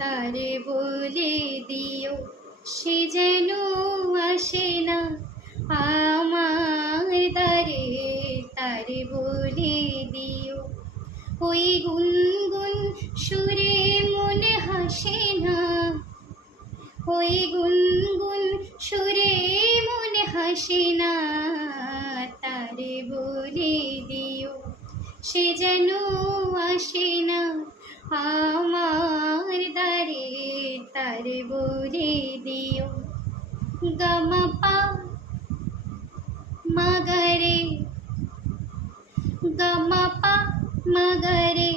তারে বলে দিও সে যেন আসে না আমার দ্বারে। তারে বলে দিও ওই গুনগুন সুরে মনে হাসে না, ওই গুনগুন সুরে মনে হাসে না। তারে বলে দিও সে যেন আসে না আমার দ্বারে। তারে বলে দিও গামা পা মাগরে, গামা পা মাগরে,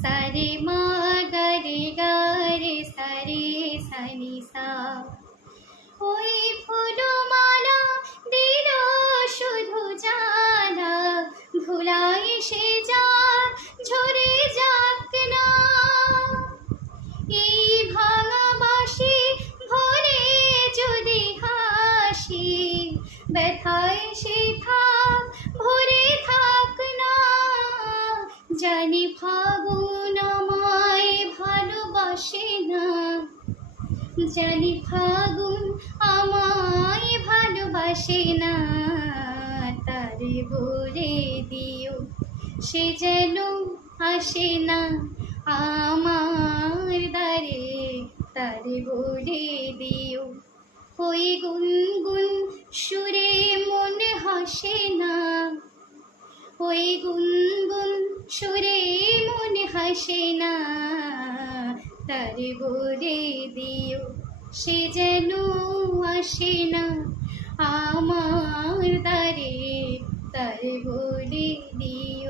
সারে মাগরে গারে সারে সানি সা। ওই ফুলমালা দিল শুধু জানা, ভুলাই সে যা ঝরে যাক না। এই ভাঙা বাঁশি ভরে যদি হাসি, ব্যথায় সে থাক ভরে থাক না। জানি ফাগুন আমায় ভালোবাসে না, জানি ফাগুন আমায় ভালোবাসে না। তারে বলে দিও সে যেন আসে না আমার দ্বারে। তারে বলে দিও ওই গুনগুন সুরে মনে হাসে না, ওই গুনগুন সুরে মনে হাসে না। তারে বলে দিও সে যেন আসে না আমার দ্বারে। তারে বলে দিও।